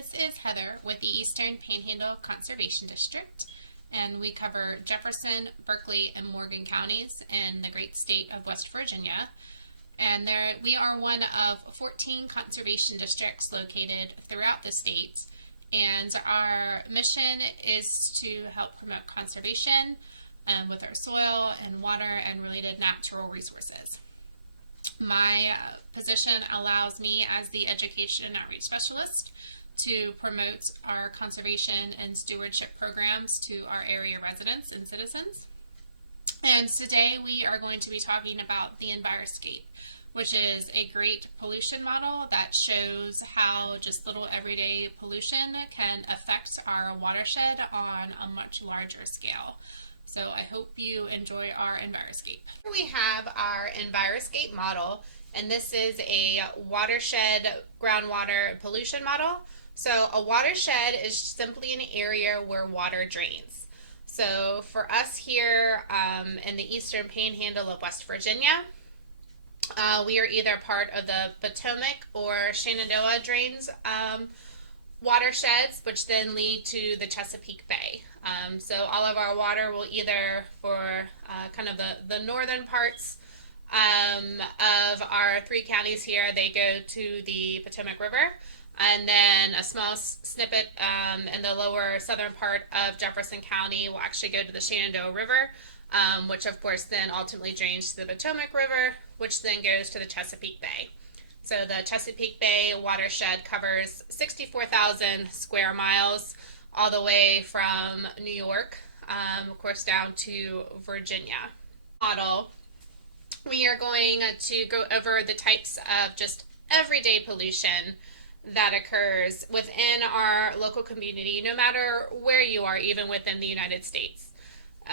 This is Heather with the Eastern Panhandle Conservation District, and we cover Jefferson, Berkeley, and Morgan counties in the great state of West Virginia. And we are one of 14 conservation districts located throughout the state, and our mission is to help promote conservation with our soil and water and related natural resources. My position allows me as the Education and Outreach Specialist to promote our conservation and stewardship programs to our area residents and citizens. And today we are going to be talking about the Enviroscape, which is a great pollution model that shows how just little everyday pollution can affect our watershed on a much larger scale. So I hope you enjoy our Enviroscape. Here we have our Enviroscape model, and this is a watershed groundwater pollution model. So a watershed is simply an area where water drains. So for us here in the Eastern Panhandle of West Virginia, we are either part of the Potomac or Shenandoah drains watersheds, which then lead to the Chesapeake Bay. So all of our water will either, for kind of the northern parts of our three counties here, they go to the Potomac River, and then a small snippet in the lower southern part of Jefferson County will actually go to the Shenandoah River, which of course then ultimately drains to the Potomac River, which then goes to the Chesapeake Bay. So the Chesapeake Bay watershed covers 64,000 square miles, all the way from New York, of course, down to Virginia. Model, we are going to go over the types of just everyday pollution that occurs within our local community, no matter where you are, even within the United States.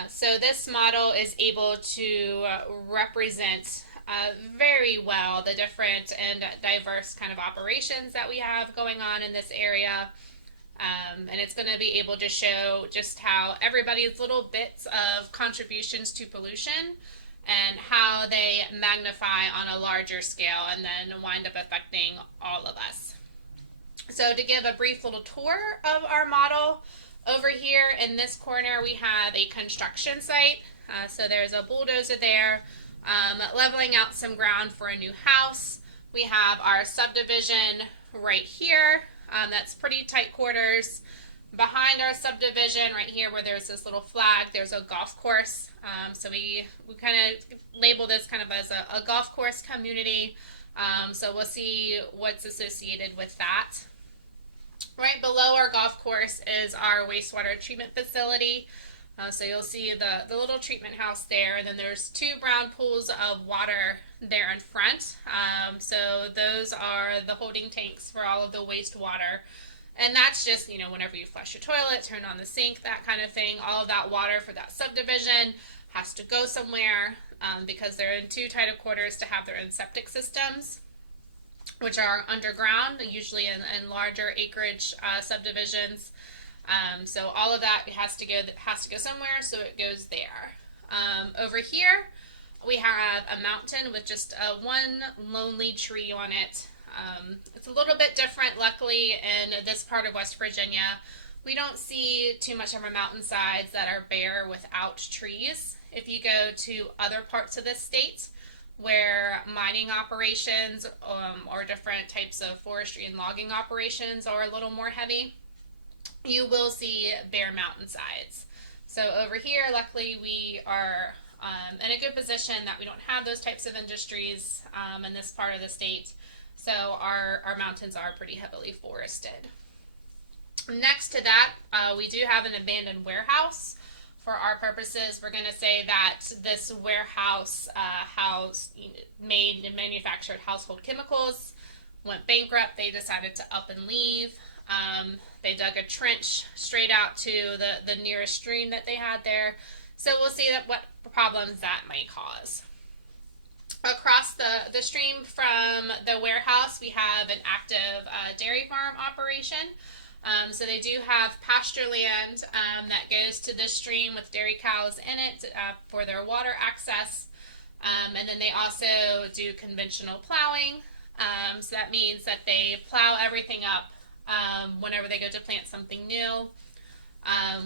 So this model is able to represent very well the different and diverse kind of operations that we have going on in this area. And it's going to be able to show just how everybody's little bits of contributions to pollution and how they magnify on a larger scale and then wind up affecting all of us. So to give a brief little tour of our model, over here in this corner we have a construction site. So there's a bulldozer there leveling out some ground for a new house. We have our subdivision right here. That's pretty tight quarters. Behind our subdivision right here where there's this little flag, there's a golf course. So we kind of label this kind of as a golf course community. So we'll see what's associated with that. Right below our golf course is our wastewater treatment facility. So you'll see the little treatment house there, and then there's two brown pools of water there in front. So those are the holding tanks for all of the wastewater. And that's just, whenever you flush your toilet, turn on the sink, that kind of thing, all of that water for that subdivision has to go somewhere because they're in too tight of quarters to have their own septic systems, which are underground, usually in larger acreage subdivisions. So all of that has to go somewhere, so it goes there. Over here, we have a mountain with just one lonely tree on it. It's a little bit different, luckily, in this part of West Virginia. We don't see too much of our mountainsides that are bare without trees. If you go to other parts of the state where mining operations or different types of forestry and logging operations are a little more heavy, you will see bare mountainsides. So over here, luckily, we are in a good position that we don't have those types of industries in this part of the state. So our mountains are pretty heavily forested. Next to that, we do have an abandoned warehouse. For our purposes, we're going to say that this warehouse made and manufactured household chemicals, went bankrupt. They decided to up and leave. They dug a trench straight out to the nearest stream that they had there. So we'll see what problems that might cause. Across the stream from the warehouse, we have an active dairy farm operation. So they do have pasture land that goes to this stream with dairy cows in it for their water access. And then they also do conventional plowing. So that means that they plow everything up whenever they go to plant something new,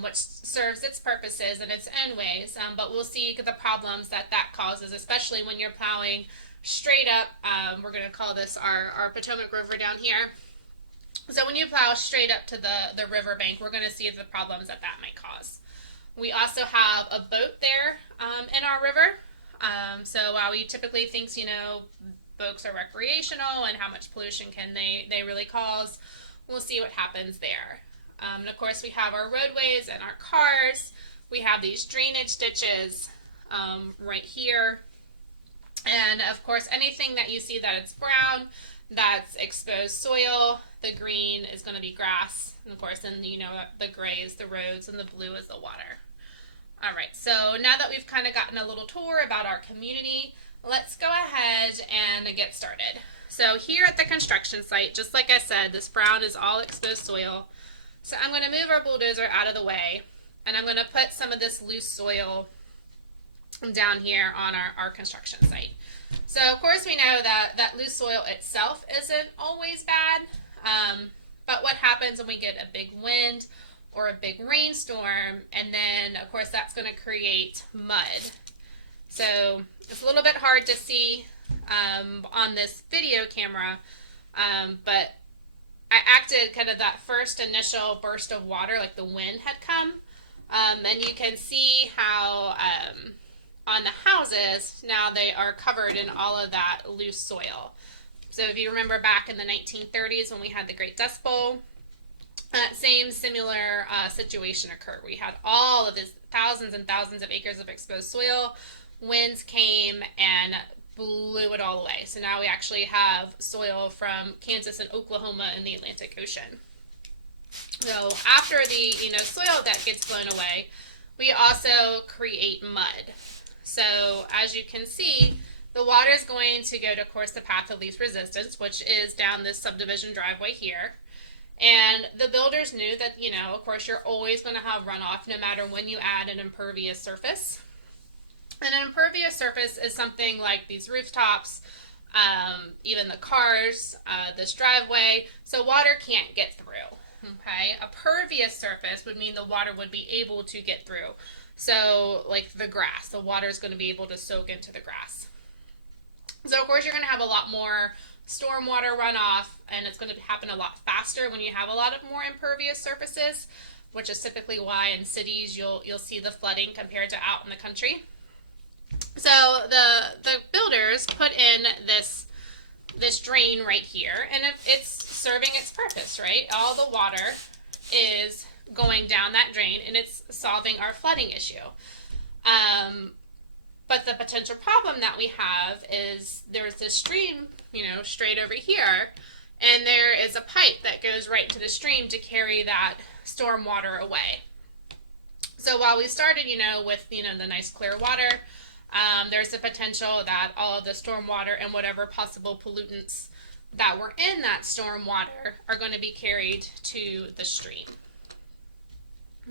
which serves its purposes in its own ways. But we'll see the problems that that causes, especially when you're plowing straight up. We're going to call this our Potomac River down here. So when you plow straight up to the riverbank, we're going to see the problems that that might cause. We also have a boat there in our river. So while we typically think, boats are recreational and how much pollution can they really cause, we'll see what happens there. And of course, we have our roadways and our cars. We have these drainage ditches right here. And of course, anything that you see that it's brown, that's exposed soil. The green is going to be grass. And of course, then the gray is the roads and the blue is the water. All right, so now that we've kind of gotten a little tour about our community, let's go ahead and get started. So here at the construction site, just like I said, this brown is all exposed soil. So I'm going to move our bulldozer out of the way, and I'm going to put some of this loose soil down here on our construction site. So of course we know that loose soil itself isn't always bad, but what happens when we get a big wind or a big rainstorm, and then of course that's going to create mud. So it's a little bit hard to see on this video camera, but I acted kind of that first initial burst of water, like the wind had come, and you can see how on the houses, now they are covered in all of that loose soil. So if you remember back in the 1930s when we had the Great Dust Bowl, that same similar situation occurred. We had all of these thousands and thousands of acres of exposed soil. Winds came and blew it all away. So now we actually have soil from Kansas and Oklahoma in the Atlantic Ocean. So after the soil that gets blown away, we also create mud. So as you can see, the water is going to go to, of course, the path of least resistance, which is down this subdivision driveway here. And the builders knew that, of course, you're always going to have runoff no matter when you add an impervious surface. And an impervious surface is something like these rooftops, even the cars, this driveway, so water can't get through. Okay, a pervious surface would mean the water would be able to get through. So like the grass, the water is going to be able to soak into the grass. So of course you're going to have a lot more stormwater runoff, and it's going to happen a lot faster when you have a lot of more impervious surfaces, which is typically why in cities you'll see the flooding compared to out in the country. So the builders put in this drain right here, and it's serving its purpose, right? All the water is going down that drain, and it's solving our flooding issue. But the potential problem that we have is there's this stream, straight over here, and there is a pipe that goes right to the stream to carry that storm water away. So while we started, with, the nice clear water, there's the potential that all of the storm water and whatever possible pollutants that were in that storm water are going to be carried to the stream.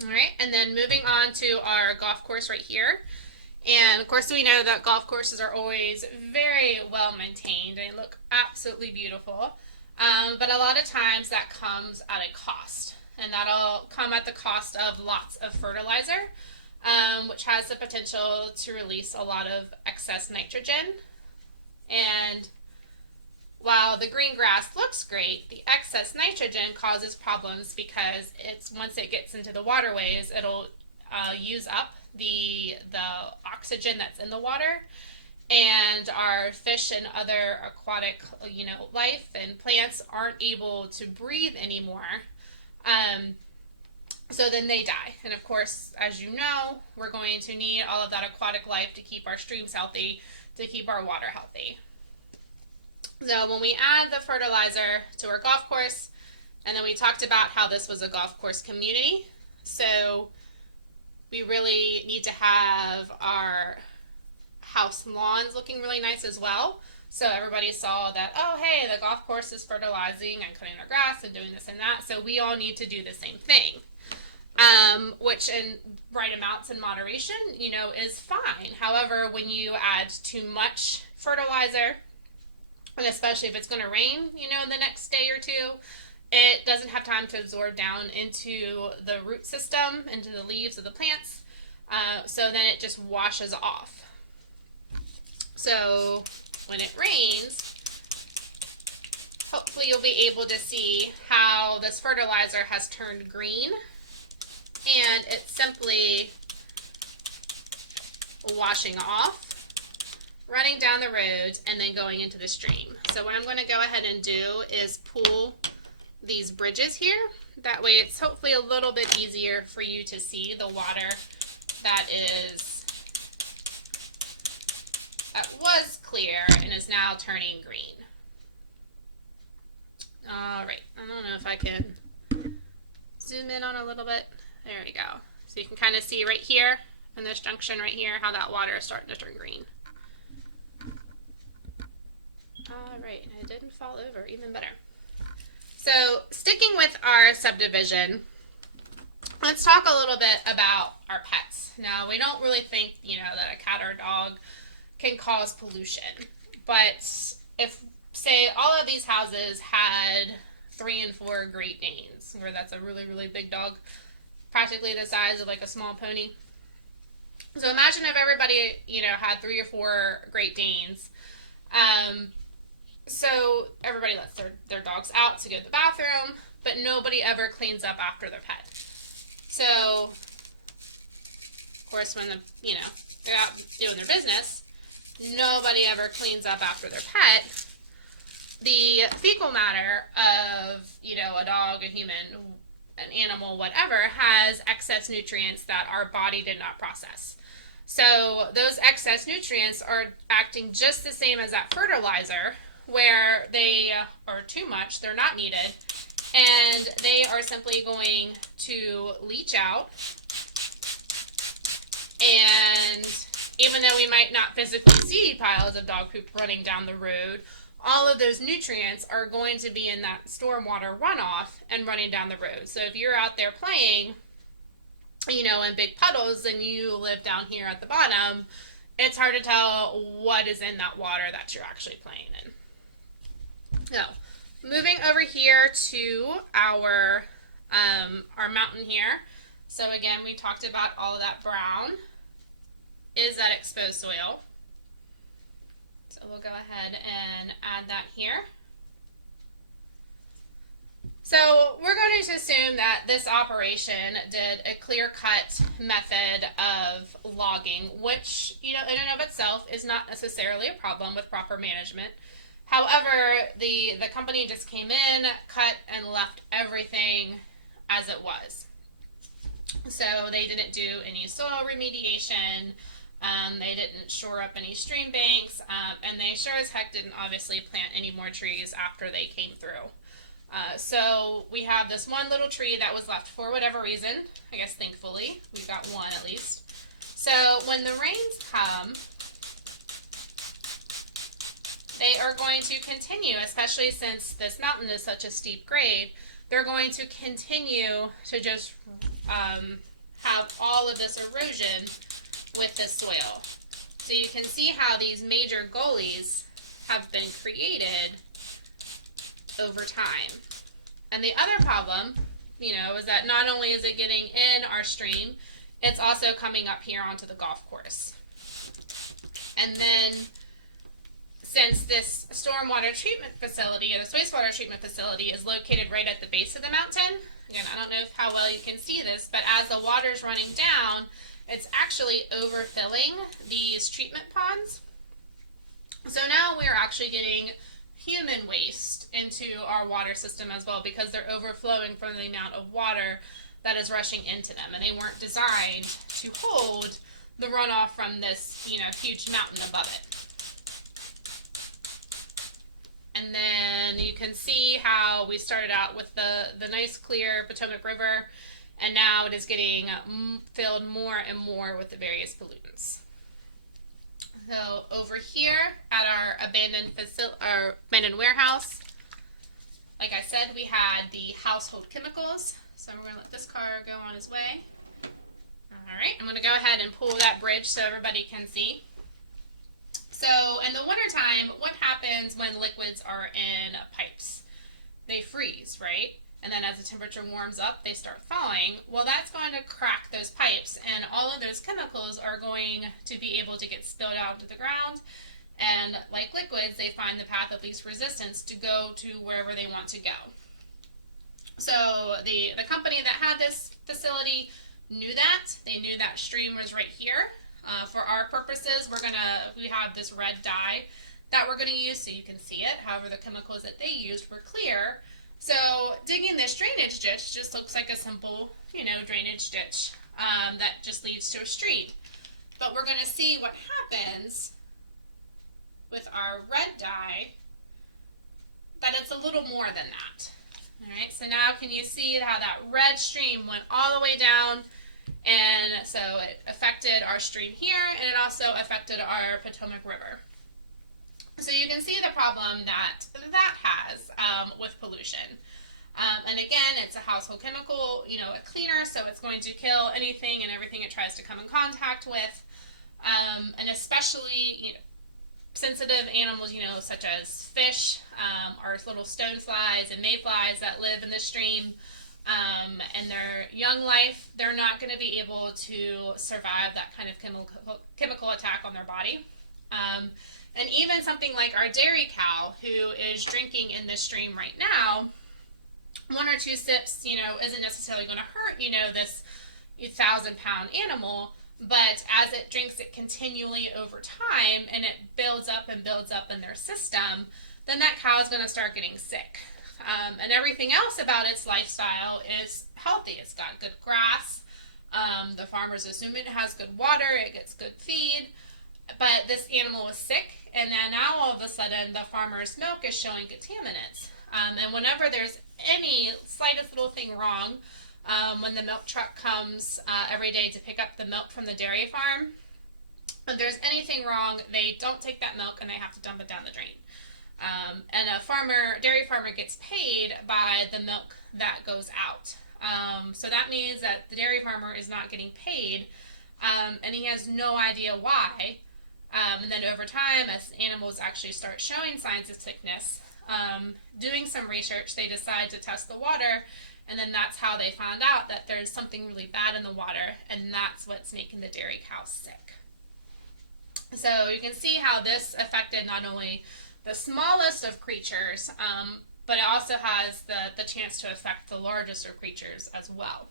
All right, and then moving on to our golf course right here. And of course we know that golf courses are always very well maintained and look absolutely beautiful. But a lot of times that comes at a cost, and that'll come at the cost of lots of fertilizer, which has the potential to release a lot of excess nitrogen. And while the green grass looks great, the excess nitrogen causes problems because once it gets into the waterways, it'll use up the oxygen that's in the water, and our fish and other aquatic life and plants aren't able to breathe anymore. So then they die. And of course, as you know, we're going to need all of that aquatic life to keep our streams healthy, to keep our water healthy. So when we add the fertilizer to our golf course, and then we talked about how this was a golf course community, so we really need to have our house lawns looking really nice as well. So everybody saw that, oh, hey, the golf course is fertilizing and cutting their grass and doing this and that. So we all need to do the same thing, which in right amounts and moderation, is fine. However, when you add too much fertilizer, and especially if it's going to rain, the next day or two, it doesn't have time to absorb down into the root system, into the leaves of the plants. So then it just washes off. So when it rains, hopefully you'll be able to see how this fertilizer has turned green, and it's simply washing off, running down the road, and then going into the stream. So what I'm going to go ahead and do is pull these bridges here. That way it's hopefully a little bit easier for you to see the water that was clear and is now turning green. All right, I don't know if I can zoom in on a little bit. There we go. So you can kind of see right here in this junction right here how that water is starting to turn green. All right, and it didn't fall over, even better. So sticking with our subdivision, let's talk a little bit about our pets. Now, we don't really think, that a cat or a dog can cause pollution, but if, say, all of these houses had 3 and 4 Great Danes, where that's a really, really big dog, practically the size of like a small pony. So imagine if everybody, had 3 or 4 Great Danes. So everybody lets their dogs out to go to the bathroom, but nobody ever cleans up after their pet. So, of course, when they're out doing their business, nobody ever cleans up after their pet. The fecal matter of, a dog, a human, an animal, whatever, has excess nutrients that our body did not process. So those excess nutrients are acting just the same as that fertilizer, where they are too much, they're not needed, and they are simply going to leach out. And even though we might not physically see piles of dog poop running down the road, all of those nutrients are going to be in that stormwater runoff and running down the road. So if you're out there playing, in big puddles and you live down here at the bottom, it's hard to tell what is in that water that you're actually playing in. So, moving over here to our mountain here. So again, we talked about all of that brown is that exposed soil. So we'll go ahead and add that here. So we're going to assume that this operation did a clear-cut method of logging, which, in and of itself is not necessarily a problem with proper management. However, the company just came in, cut, and left everything as it was. So they didn't do any soil remediation, they didn't shore up any stream banks, and they sure as heck didn't obviously plant any more trees after they came through. So we have this one little tree that was left for whatever reason. I guess thankfully we got one at least. So when the rains come, they are going to continue, especially since this mountain is such a steep grade, they're going to continue to just have all of this erosion with this soil. So you can see how these major gullies have been created over time. And the other problem, is that not only is it getting in our stream, it's also coming up here onto the golf course. And then, since this stormwater treatment facility, or this wastewater treatment facility, is located right at the base of the mountain, again, I don't know how well you can see this, but as the water's running down, it's actually overfilling these treatment ponds. So now we're actually getting human waste into our water system as well, because they're overflowing from the amount of water that is rushing into them, and they weren't designed to hold the runoff from this, huge mountain above it. And then you can see how we started out with the nice clear Potomac River, and now it is getting filled more and more with the various pollutants. So over here at our abandoned warehouse, like I said, we had the household chemicals. So we're going to let this car go on his way. All right, I'm going to go ahead and pull that bridge so everybody can see. So in the wintertime, what happens when liquids are in pipes? they freeze, right? And then as the temperature warms up, they start thawing. Well, that's going to crack those pipes, and all of those chemicals are going to be able to get spilled out to the ground. And like liquids, they find the path of least resistance to go to wherever they want to go. So the company that had this facility knew that. They knew that stream was right here. For our purposes, we have this red dye that we're gonna use so you can see it. However, the chemicals that they used were clear. So digging this drainage ditch just looks like a simple, drainage ditch that just leads to a stream. But we're gonna see what happens with our red dye, that it's a little more than that. All right, so now can you see how that red stream went all the way down? And so it affected our stream here, and it also affected our Potomac River. So you can see the problem that has with pollution. And again, it's a household chemical, a cleaner, so it's going to kill anything and everything it tries to come in contact with. And especially, sensitive animals, such as fish, or little stoneflies and mayflies that live in the stream. And their young life, they're not going to be able to survive that kind of chemical attack on their body. And even something like our dairy cow, who is drinking in this stream right now, 1 or 2 sips, isn't necessarily going to hurt, this 1,000-pound animal. But as it drinks it continually over time, and it builds up in their system, then that cow is going to start getting sick. And everything else about its lifestyle is healthy. It's got good grass. The farmers assume it has good water. It gets good feed. But this animal was sick, and then now all of a sudden the farmer's milk is showing contaminants. And whenever there's any slightest little thing wrong, when the milk truck comes every day to pick up the milk from the dairy farm, if there's anything wrong, they don't take that milk and they have to dump it down the drain. And a dairy farmer gets paid by the milk that goes out. So that means that the dairy farmer is not getting paid, and he has no idea why. And then over time, as animals actually start showing signs of sickness, doing some research, they decide to test the water, and then that's how they found out that there's something really bad in the water, and that's what's making the dairy cow sick. So you can see how this affected not only the smallest of creatures, but it also has the chance to affect the largest of creatures as well.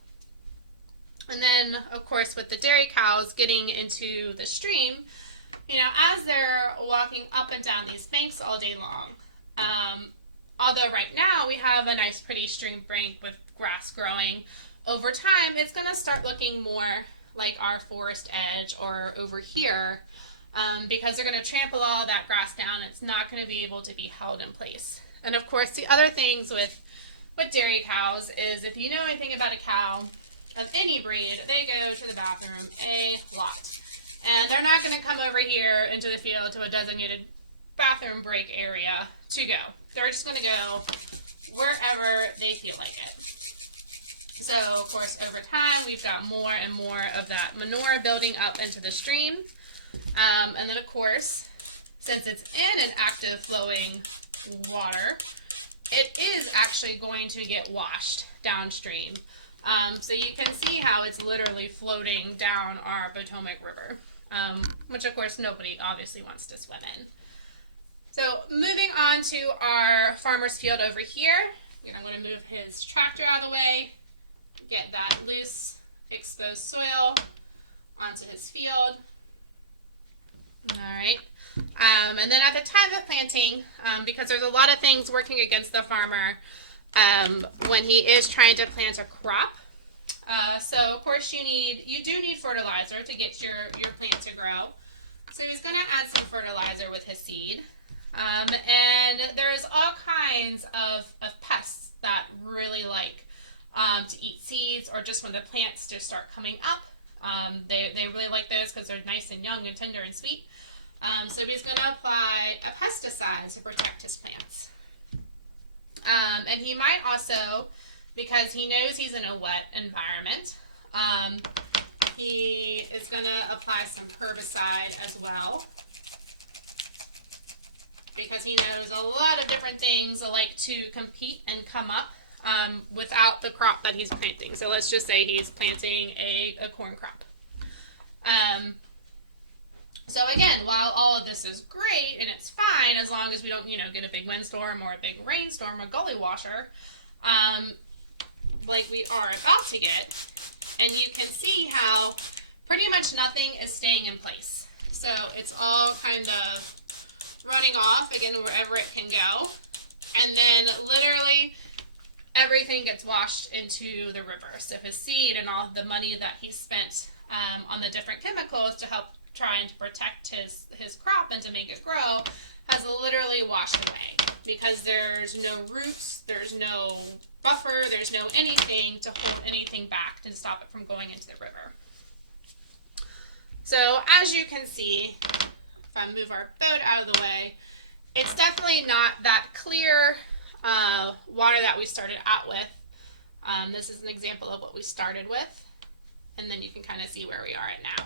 And then, of course, with the dairy cows getting into the stream, as they're walking up and down these banks all day long, although right now we have a nice pretty stream bank with grass growing, over time it's going to start looking more like our forest edge or over here, because they're going to trample all that grass down. It's not going to be able to be held in place. And of course, the other things with dairy cows is, if you know anything about a cow of any breed, they go to the bathroom a lot. And they're not going to come over here into the field to a designated bathroom break area to go. They're just going to go wherever they feel like it. So, of course, over time, we've got more and more of that manure building up into the stream. And then, of course, since it's in an active flowing water, it is actually going to get washed downstream. So you can see how it's literally floating down our Potomac River, which, of course, nobody obviously wants to swim in. So moving on to our farmer's field over here, I'm going to move his tractor out of the way, get that loose, exposed soil onto his field. All right. And then at the time of planting, because there's a lot of things working against the farmer when he is trying to plant a crop. So of course you do need fertilizer to get your plant to grow. So he's going to add some fertilizer with his seed. And there's all kinds of pests that really like to eat seeds, or just when the plants just start coming up. They really like those because they're nice and young and tender and sweet. So he's going to apply a pesticide to protect his plants. And he might also, because he knows he's in a wet environment, he is going to apply some herbicide as well. because he knows a lot of different things like to compete and come up without the crop that he's planting. So let's just say he's planting a corn crop. So again, while all of this is great and it's fine as long as we don't, get a big windstorm or a big rainstorm or gully washer, like we are about to get, and you can see how pretty much nothing is staying in place. So it's all kind of running off, again, wherever it can go. And then literally everything gets washed into the river. So his seed and all the money that he spent on the different chemicals to help trying to protect his crop and to make it grow has literally washed away, because there's no roots, there's no buffer, there's no anything to hold anything back to stop it from going into the river. So as you can see, if I move our boat out of the way, it's definitely not that clear water that we started out with. This is an example of what we started with, and then you can kind of see where we are at now.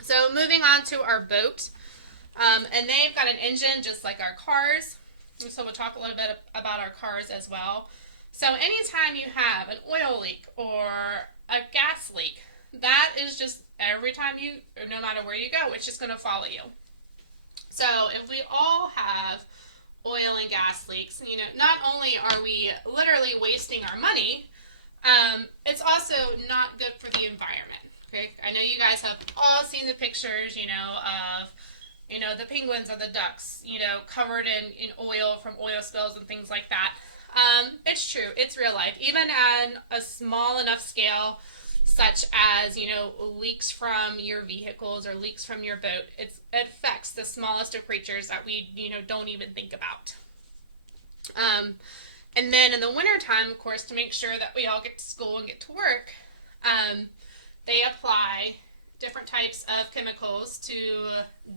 So moving on to our boat, and they've got an engine just like our cars, so we'll talk a little bit about our cars as well. So anytime you have an oil leak or a gas leak, that is just every time no matter where you go, it's just going to follow you. So if we all have oil and gas leaks, not only are we literally wasting our money, it's also not good for the environment. Okay, I know you guys have all seen the pictures, of, the penguins or the ducks, covered in oil from oil spills and things like that. It's true. It's real life. Even on a small enough scale, such as, leaks from your vehicles or leaks from your boat, it affects the smallest of creatures that we, don't even think about. And then in the wintertime, of course, to make sure that we all get to school and get to work, they apply different types of chemicals to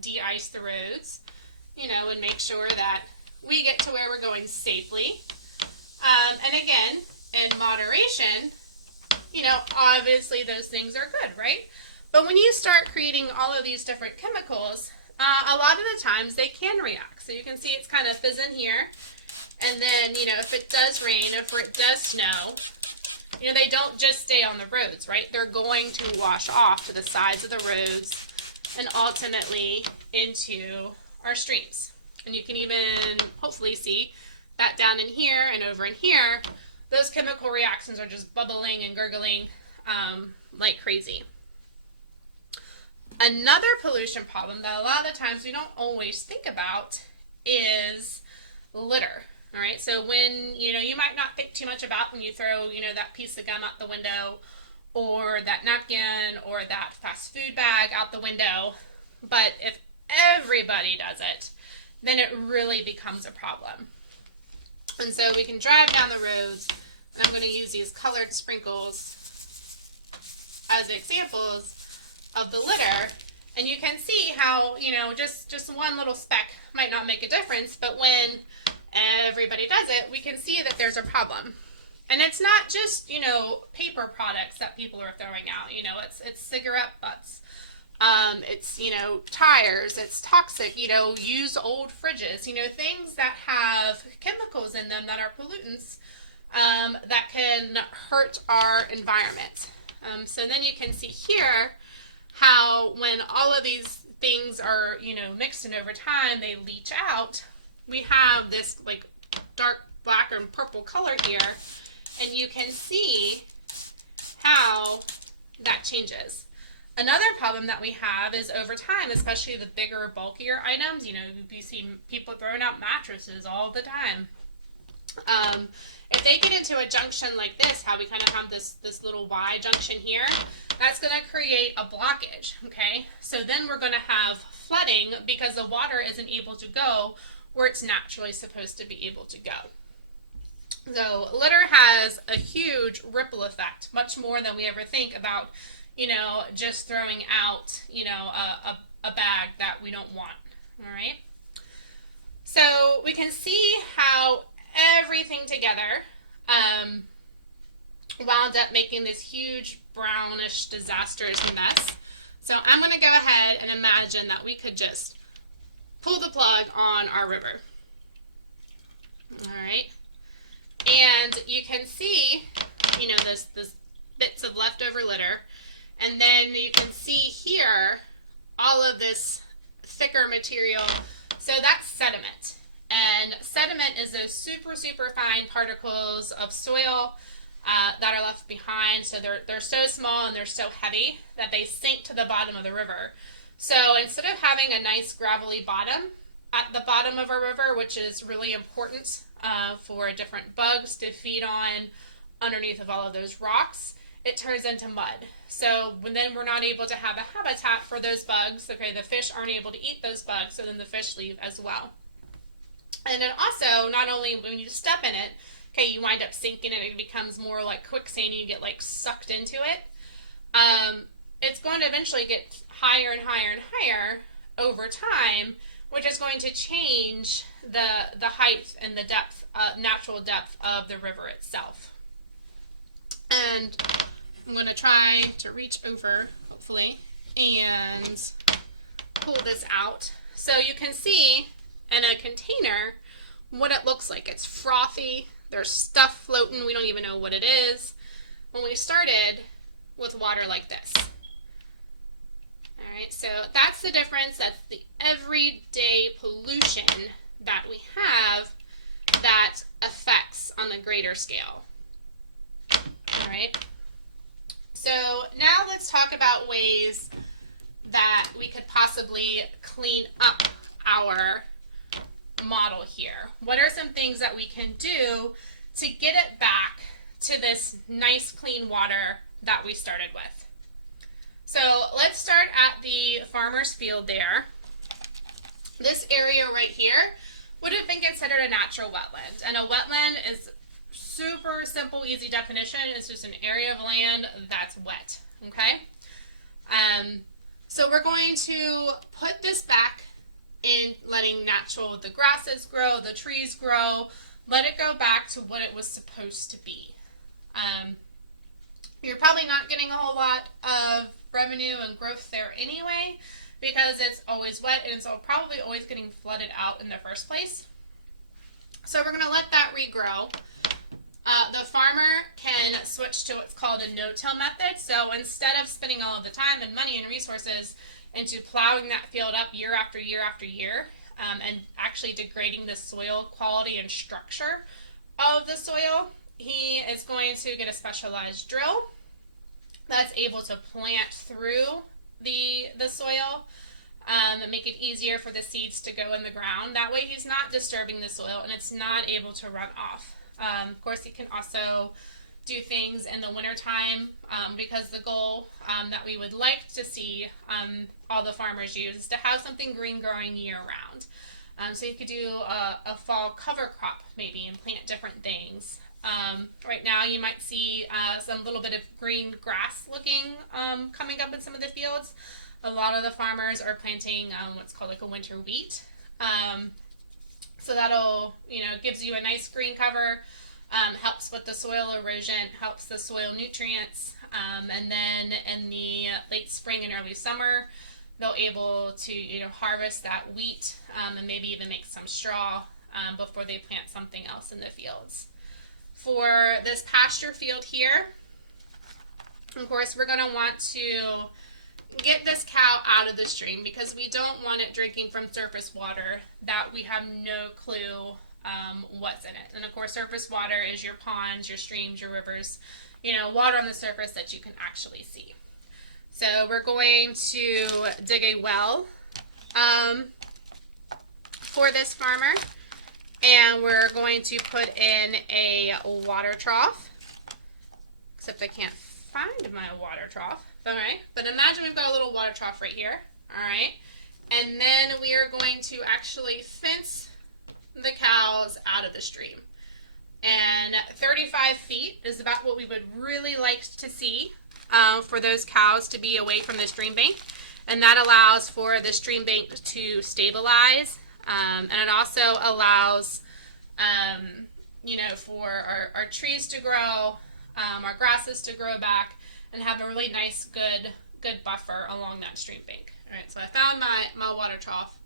de-ice the roads, and make sure that we get to where we're going safely. And again, in moderation, obviously those things are good, right? But when you start creating all of these different chemicals, a lot of the times they can react. So you can see it's kind of fizzing here. And then, if it does rain, if it does snow, they don't just stay on the roads, right? They're going to wash off to the sides of the roads and ultimately into our streams. And you can even hopefully see that down in here and over in here, those chemical reactions are just bubbling and gurgling like crazy. Another pollution problem that a lot of the times we don't always think about is litter. All right, so when, you might not think too much about when you throw, that piece of gum out the window or that napkin or that fast food bag out the window, but if everybody does it, then it really becomes a problem. And so we can drive down the roads, and I'm going to use these colored sprinkles as examples of the litter, and you can see how, just one little speck might not make a difference, but when everybody does it, we can see that there's a problem. And it's not just, paper products that people are throwing out, it's cigarette butts, it's, tires, it's toxic, used old fridges, things that have chemicals in them that are pollutants that can hurt our environment. So then you can see here how when all of these things are, mixed in over time, they leach out. We have this like dark black and purple color here, and you can see how that changes. Another problem that we have is over time, especially the bigger, bulkier items, you see people throwing out mattresses all the time. If they get into a junction like this, how we kind of have this little Y junction here, that's going to create a blockage, okay? So then we're going to have flooding because the water isn't able to go where it's naturally supposed to be able to go. So litter has a huge ripple effect, much more than we ever think about, just throwing out, a bag that we don't want, all right? So we can see how everything together wound up making this huge brownish disastrous mess. So I'm going to go ahead and imagine that we could just pull the plug on our river. All right. And you can see, you know, this bits of leftover litter. And then you can see here all of this thicker material. So that's sediment. And sediment is those super, super fine particles of soil that are left behind. So they're so small and they're so heavy that they sink to the bottom of the river. So instead of having a nice gravelly bottom at the bottom of a river, which is really important for different bugs to feed on underneath of all of those rocks, it turns into mud. So then we're not able to have a habitat for those bugs. Okay, the fish aren't able to eat those bugs, so then the fish leave as well. And then also, not only when you step in it, okay, you wind up sinking it, it becomes more like quicksand, you get like sucked into it. It's going to eventually get higher and higher and higher over time, which is going to change the height and the depth, natural depth of the river itself. And I'm going to try to reach over, hopefully, and pull this out. So you can see in a container what it looks like. It's frothy, there's stuff floating, we don't even know what it is. When we started with water like this. Alright, so that's the difference. That's the everyday pollution that we have that affects on the greater scale. Alright, so now let's talk about ways that we could possibly clean up our model here. What are some things that we can do to get it back to this nice clean water that we started with? So let's start at the farmer's field there. This area right here would have been considered a natural wetland, and a wetland is super simple, easy definition. It's just an area of land that's wet, okay? So we're going to put this back in letting the grasses grow, the trees grow, let it go back to what it was supposed to be. You're probably not getting a whole lot of revenue and growth there anyway, because it's always wet and it's probably always getting flooded out in the first place. So we're going to let that regrow. The farmer can switch to what's called a no-till method. So instead of spending all of the time and money and resources into plowing that field up year after year after year, and actually degrading the soil quality and structure of the soil, he is going to get a specialized drill that's able to plant through the soil and make it easier for the seeds to go in the ground. That way he's not disturbing the soil and it's not able to run off. Of course, he can also do things in the wintertime because the goal that we would like to see all the farmers use is to have something green growing year round. So you could do a fall cover crop maybe and plant different things. Right now you might see some little bit of green grass looking coming up in some of the fields. A lot of the farmers are planting what's called like a winter wheat. So that'll, gives you a nice green cover, helps with the soil erosion, helps the soil nutrients, and then in the late spring and early summer, they'll able to, harvest that wheat and maybe even make some straw before they plant something else in the fields. For this pasture field here, of course, we're going to want to get this cow out of the stream because we don't want it drinking from surface water that we have no clue what's in it. And of course, surface water is your ponds, your streams, your rivers, water on the surface that you can actually see. So we're going to dig a well for this farmer, and we're going to put in a water trough, except I can't find my water trough. Alright, but imagine we've got a little water trough right here. Alright, and then we are going to actually fence the cows out of the stream. And 35 feet is about what we would really like to see for those cows to be away from the stream bank. And that allows for the stream bank to stabilize. And it also allows, for our trees to grow, our grasses to grow back, and have a really nice, good buffer along that stream bank. All right, so I found my water trough.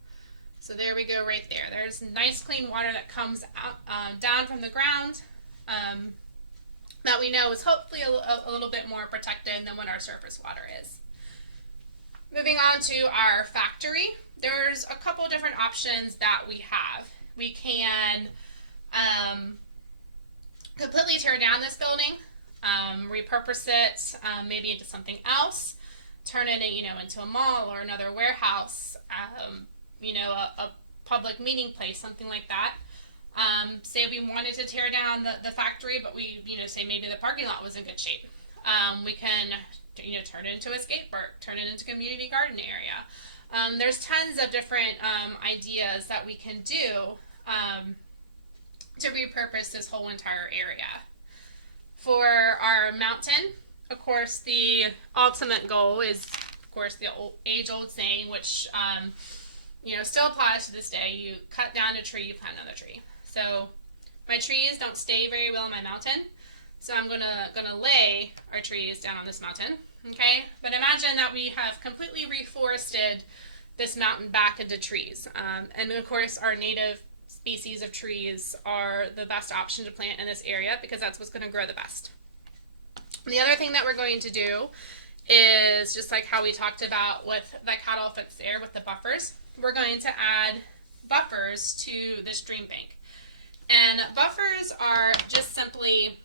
So there we go right there. There's nice clean water that comes out, down from the ground that we know is hopefully a little bit more protected than what our surface water is. Moving on to our factory, there's a couple different options that we have. We can completely tear down this building, repurpose it maybe into something else, turn it into a mall or another warehouse, a public meeting place, something like that. Say we wanted to tear down the factory, but we say maybe the parking lot was in good shape. We can turn it into a skate park, turn it into a community garden area. There's tons of different ideas that we can do to repurpose this whole entire area. For our mountain, of course, the ultimate goal is, of course, the age-old saying, which still applies to this day. You cut down a tree, you plant another tree. So my trees don't stay very well on my mountain, so I'm gonna lay our trees down on this mountain. Okay, but imagine that we have completely reforested this mountain back into trees, and of course our native species of trees are the best option to plant in this area because that's what's going to grow the best. And the other thing that we're going to do is, just like how we talked about with the cattle fence there with the buffers, we're going to add buffers to the stream bank. And buffers are just simply,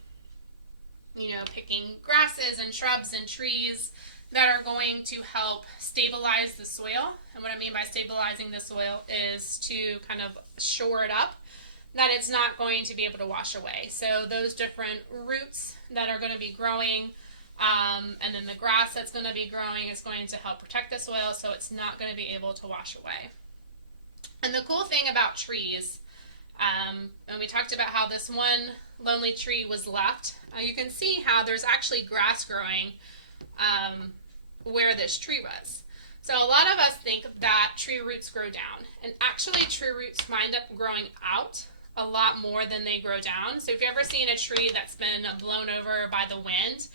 picking grasses and shrubs and trees that are going to help stabilize the soil. And what I mean by stabilizing the soil is to kind of shore it up, that it's not going to be able to wash away. So those different roots that are going to be growing, and then the grass that's going to be growing is going to help protect the soil so it's not going to be able to wash away. And the cool thing about trees, and we talked about how this one lonely tree was left, you can see how there's actually grass growing where this tree was. So a lot of us think that tree roots grow down, and actually tree roots wind up growing out a lot more than they grow down. So if you've ever seen a tree that's been blown over by the wind,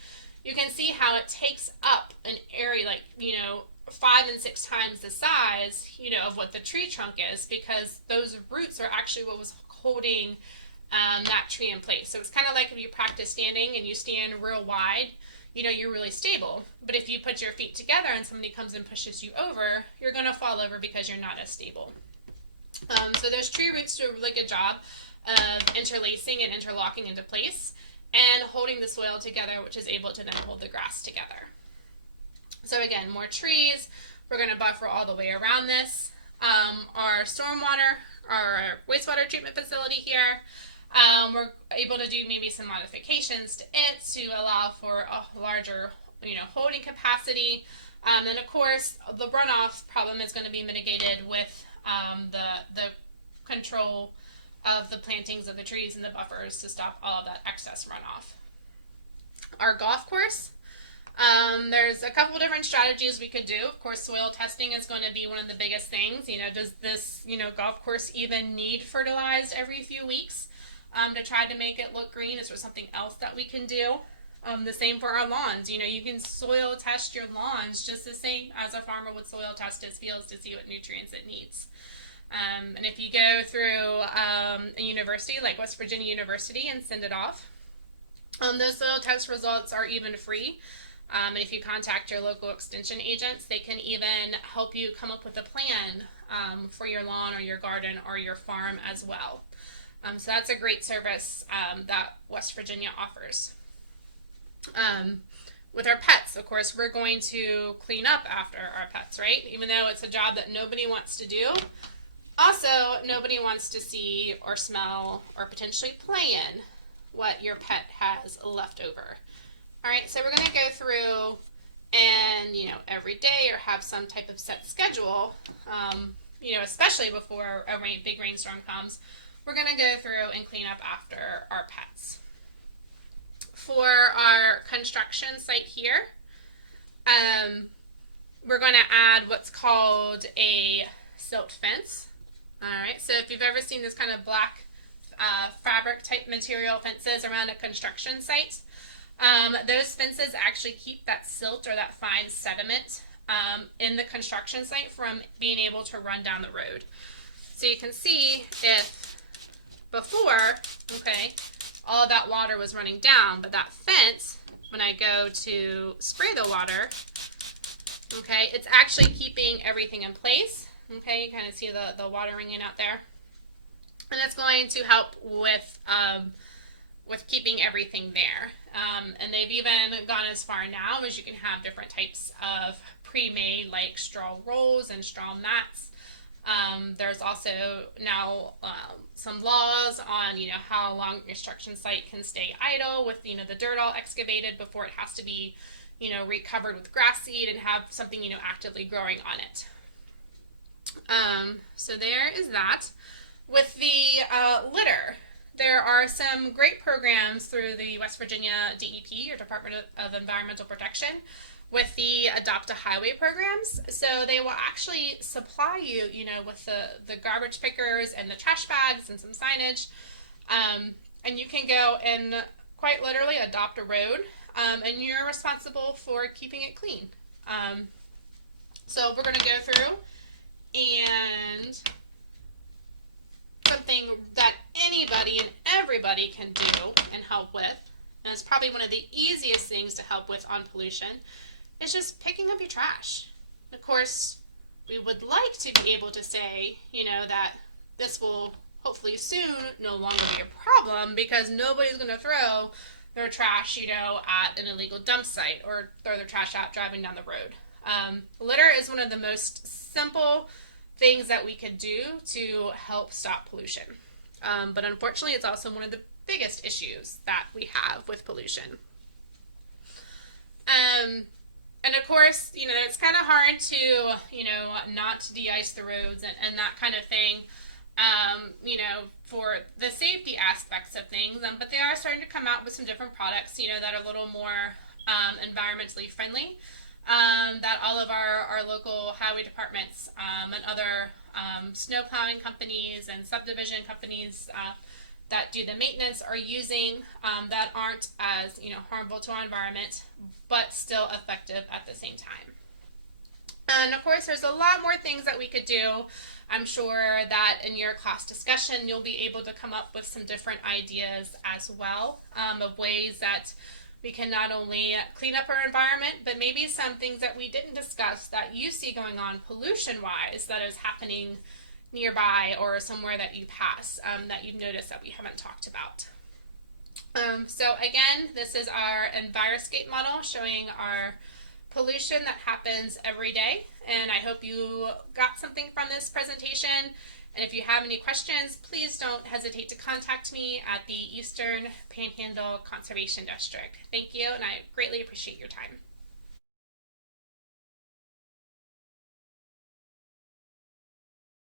you can see how it takes up an area like 5 and 6 times the size of what the tree trunk is, because those roots are actually what was holding that tree in place. So it's kind of like if you practice standing and you stand real wide, you're really stable. But if you put your feet together and somebody comes and pushes you over, you're going to fall over because you're not as stable. So those tree roots do a really good job of interlacing and interlocking into place and holding the soil together, which is able to then hold the grass together. So again, more trees. We're going to buffer all the way around this. Our stormwater, our wastewater treatment facility here, we're able to do maybe some modifications to it to allow for a larger, holding capacity. And of course, the runoff problem is going to be mitigated with the control of the plantings of the trees and the buffers to stop all of that excess runoff. Our golf course, there's a couple different strategies we could do. Of course, soil testing is going to be one of the biggest things. Does this, golf course even need fertilized every few weeks to try to make it look green? Is there something else that we can do? The same for our lawns. You can soil test your lawns just the same as a farmer would soil test his fields to see what nutrients it needs. And if you go through a university like West Virginia University and send it off, those soil test results are even free. And if you contact your local extension agents, they can even help you come up with a plan for your lawn or your garden or your farm as well. So that's a great service that West Virginia offers. With our pets, of course, we're going to clean up after our pets, right? Even though it's a job that nobody wants to do. Also, nobody wants to see or smell or potentially play in what your pet has left over. All right, so we're going to go through and, every day or have some type of set schedule, especially before a big rainstorm comes, we're going to go through and clean up after our pets. For our construction site here, we're going to add what's called a silt fence. All right, so if you've ever seen this kind of black fabric type material fences around a construction site, those fences actually keep that silt or that fine sediment in the construction site from being able to run down the road. So you can see if before, okay, all of that water was running down, but that fence, when I go to spray the water, okay, it's actually keeping everything in place. Okay, you kind of see the water ringing out there. And it's going to help with keeping everything there. And they've even gone as far now as you can have different types of pre-made like straw rolls and straw mats. There's also now some laws on how long your construction site can stay idle with the dirt all excavated before it has to be recovered with grass seed and have something actively growing on it. So there is that. With the litter, there are some great programs through the West Virginia DEP, or Department of Environmental Protection, with the Adopt a Highway programs. So they will actually supply you, with the garbage pickers and the trash bags and some signage. And you can go and quite literally adopt a road, and you're responsible for keeping it clean. So we're going to go through and something that anybody and everybody can do and help with, and it's probably one of the easiest things to help with on pollution, is just picking up your trash. Of course, we would like to be able to say, that this will hopefully soon no longer be a problem because nobody's going to throw their trash, at an illegal dump site or throw their trash out driving down the road. Litter is one of the most simple things that we could do to help stop pollution. But unfortunately, it's also one of the biggest issues that we have with pollution. And of course, it's kind of hard to, not de-ice the roads and that kind of thing, for the safety aspects of things. But they are starting to come out with some different products, that are a little more environmentally friendly. That all of our local highway departments and other snow plowing companies and subdivision companies that do the maintenance are using, that aren't as harmful to our environment, but still effective at the same time. And of course, there's a lot more things that we could do. I'm sure that in your class discussion, you'll be able to come up with some different ideas as well, of ways that we can not only clean up our environment, but maybe some things that we didn't discuss that you see going on pollution-wise that is happening nearby or somewhere that you pass, that you've noticed that we haven't talked about. So again, this is our Enviroscape model showing our pollution that happens every day, and I hope you got something from this presentation. And if you have any questions, please don't hesitate to contact me at the Eastern Panhandle Conservation District. Thank you, and I greatly appreciate your time.